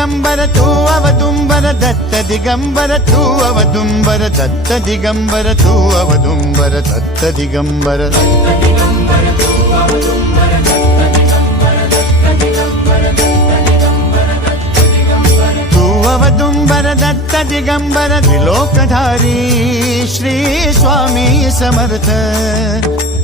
Digambara തൂവവ തുംബര Datta Digambara തൂവവ തുംബര Datta Digambara തൂവവ തുംബര Datta Digambara തൂവവ തുംബര Datta Digambara ത്രിലോകധാരി Shri സ്വാമി Samarth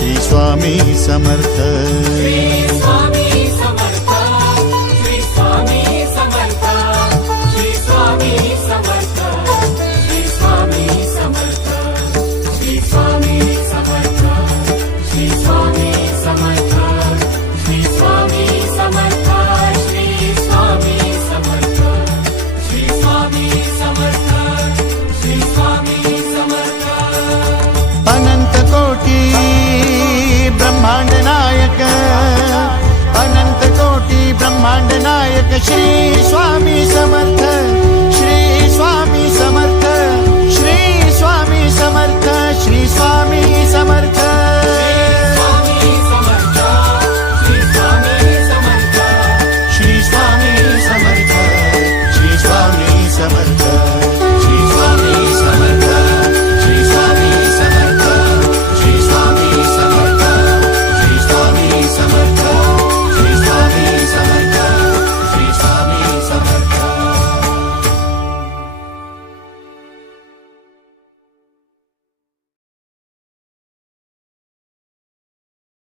Shri स्वामी समर्थ Shri Swami Samar.